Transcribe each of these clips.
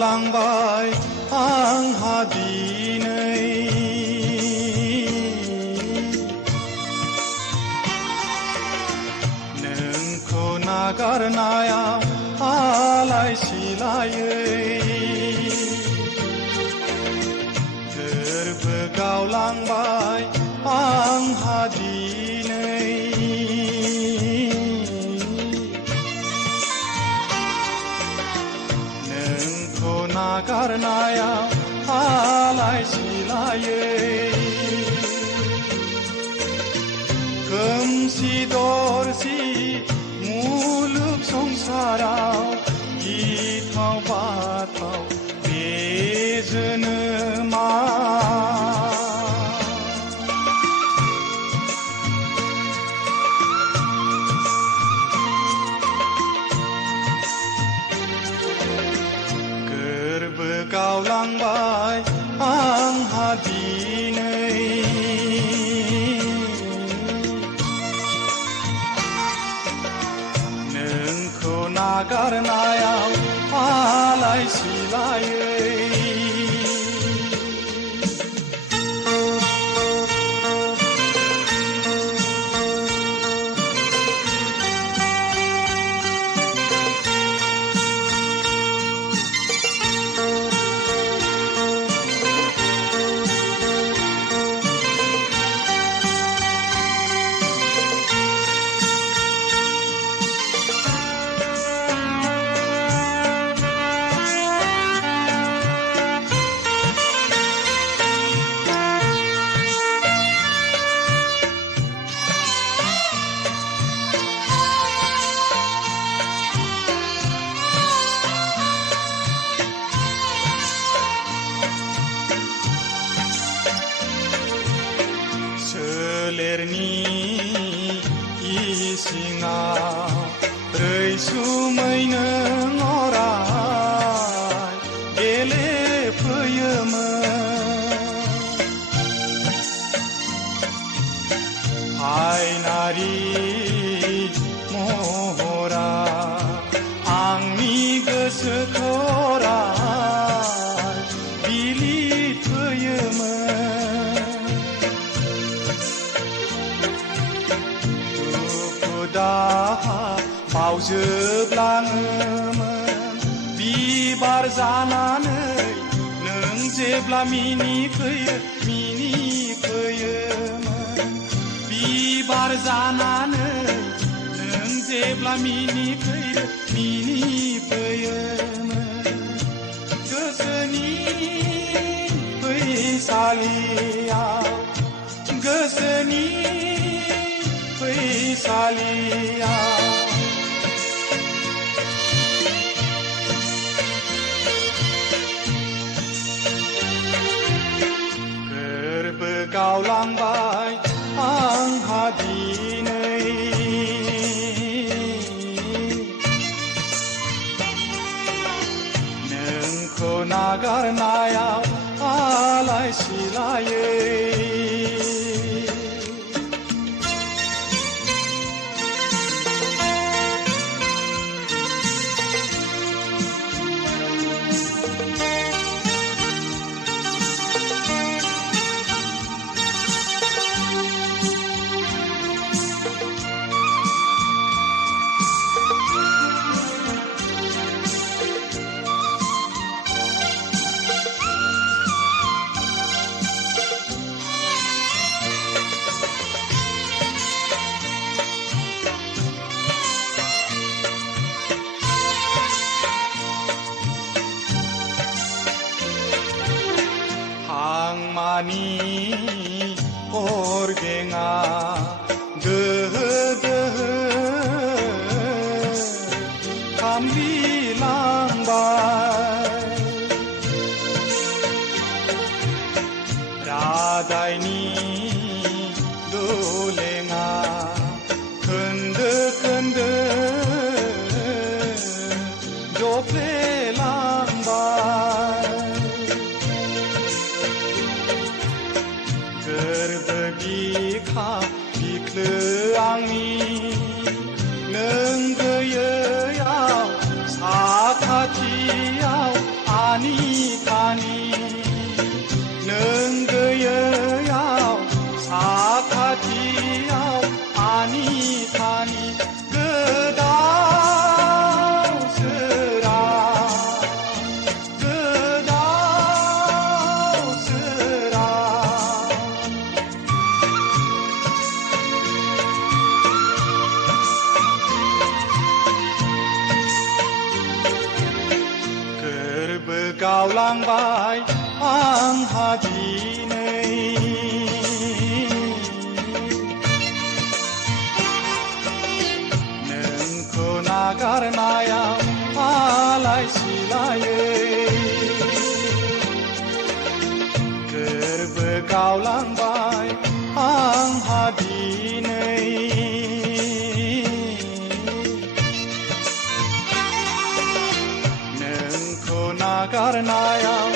गावलांबाय आंहा दिनै नोंखौ नागारनायाव आलाय सिलायै गोरबो गावलांबाय आंहा दिनै नोंखौ नागारनायाव आलाय सिलायै खोमसि दरसि मुलुग संसाराव गिथाव बाथाव बे जोनोमा गोरबो गावलांबाय आंहा दिनै नोंखौ नागारनायाव आलाय सिलायै सोलेरनि इसिङाव रैसुमै नों अराय गेलेफैयोमोन हायनारि महरा आंनि गोसोखौ अराय बिलिफैयोमोन दाहा बावजोबलाङोमोन बिबार जानानै नों जेब्ला मिनिफैयोमोन बिबार जानानै नों जेब्ला मिनिफैयोमोन गोसोनि फैसालियाव गोसोनि फैसालिया गोरबो गावलांबाय आंहा दिनै नोंखौ नागारनायाव आलाय सिलायै हांमानि अरगेङा गोहो गोहो खामग्लिलांबाय रादायनि दोलेङा खोन्दो खोन्दो जफ्लेलांबाय गोरबो बिखा बिख्लो आंनि नों गैयैयाव साखाथियाव दिनै नोंखौ नागारनायाव आलाय सिलायै गोरबो गावलांबाय आंहा दिनै नोंखौ नागारनायाव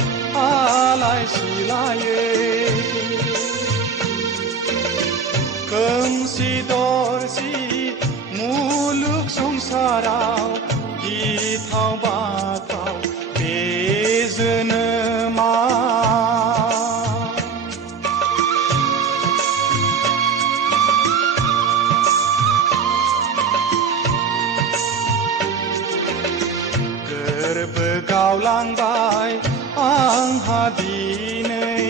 आलाय सिलायै खोमसि दरसि मुलुग संसाराव गिथाव बाथाव बे जोनोमा गोरबो गावलांबाय आंहा दिनै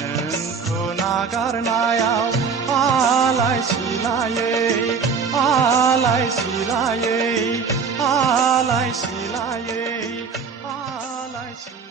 नोंखौ नागारनायाव आलाय सिलायै आलाय सिलायै आलाय सिलायै आलाय सिलायै